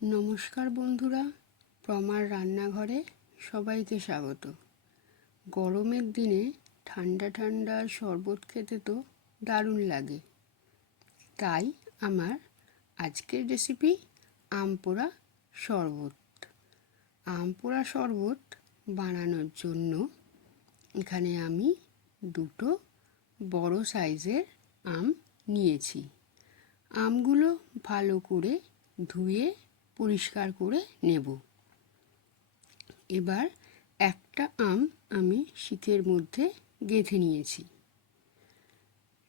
নমস্কার বন্ধুরা, প্রমার রান্নাঘরে সবাইকে স্বাগত। গরমের দিনে ঠান্ডা ঠান্ডা শরবত খেতে তো দারুণ লাগে। তাই আমার আজকের রেসিপি আম পোড়া শরবত। আম পোড়া শরবত বানানোর জন্য এখানে আমি দুটো বড় সাইজের আম নিয়েছি। আমগুলো ভালো করে ধুয়ে পরিষ্কার করে নেব। এবার একটা আম আমি শিকের মধ্যে গেঁথে নিয়েছি।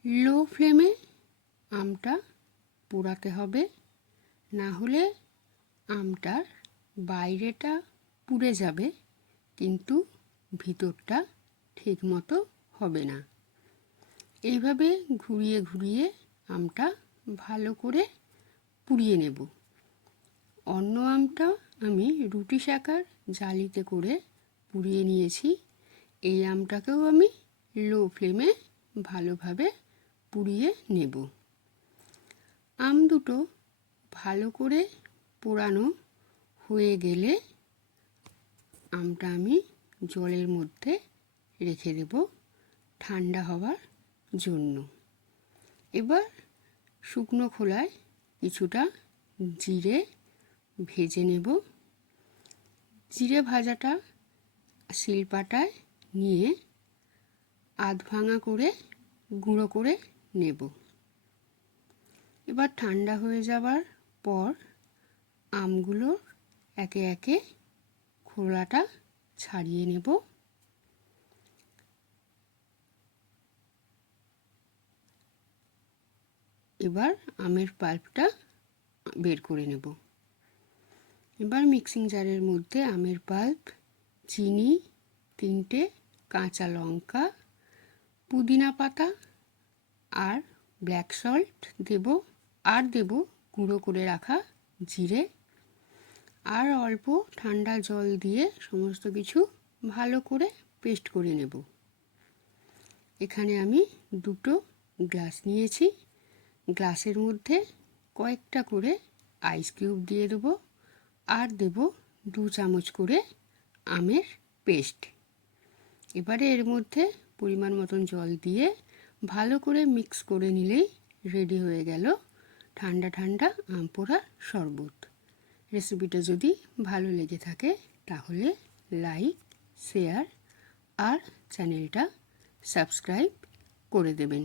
লো ফ্লেমে আমটা পোড়াতে হবে, না হলে আমটার বাইরেটা পুড়ে যাবে কিন্তু ভিতরটা ঠিকমতো হবে না। এইভাবে ঘুরিয়ে ঘুরিয়ে আমটা ভালো করে পুড়িয়ে নেব। অন্য আমটা আমি রুটি সেঁকার জালিতে করে পুড়িয়ে নিয়েছি। এই আমটাকেও আমি লো ফ্লেমে ভালোভাবে পুড়িয়ে নেব। আম দুটো ভালো করে পোড়ানো হয়ে গেলে আমটা আমি জলের মধ্যে রেখে দেব ঠান্ডা হওয়ার জন্য। এবার শুকনো খোলায় কিছুটা জিরে ভেজে নেব। জিরে ভাজাটা শিলপাটায় নিয়ে আধ ভাঙা করে গুঁড়ো করে নেব। এবার ঠান্ডা হয়ে যাবার পর আমগুলোর একে একে খোলাটা ছাড়িয়ে নেব। এবার আমের পাল্পটা বের করে নেব। এবার মিক্সিং জারের মধ্যে আমের পাল্প, চিনি, 3টে কাঁচা লঙ্কা, পুদিনা পাতা আর ব্ল্যাক সল্ট দেব। আর দেব গুঁড়ো করে রাখা জিরে, আর অল্প ঠান্ডা জল দিয়ে সমস্ত কিছু ভালো করে পেস্ট করে নেব। এখানে আমি দুটো গ্লাস নিয়েছি। গ্লাসের মধ্যে কয়েকটা করে আইস কিউব দিয়ে দেবো, আর দেব 2 চামচ করে আমের পেস্ট। এবারে এর মধ্যে পরিমাণ মতন জল দিয়ে ভালো করে মিক্স করে নিলেই রেডি হয়ে গেল ঠান্ডা ঠান্ডা আম পোড়া শরবত। রেসিপিটা যদি ভালো লেগে থাকে তাহলে লাইক, শেয়ার আর চ্যানেলটা সাবস্ক্রাইব করে দেবেন।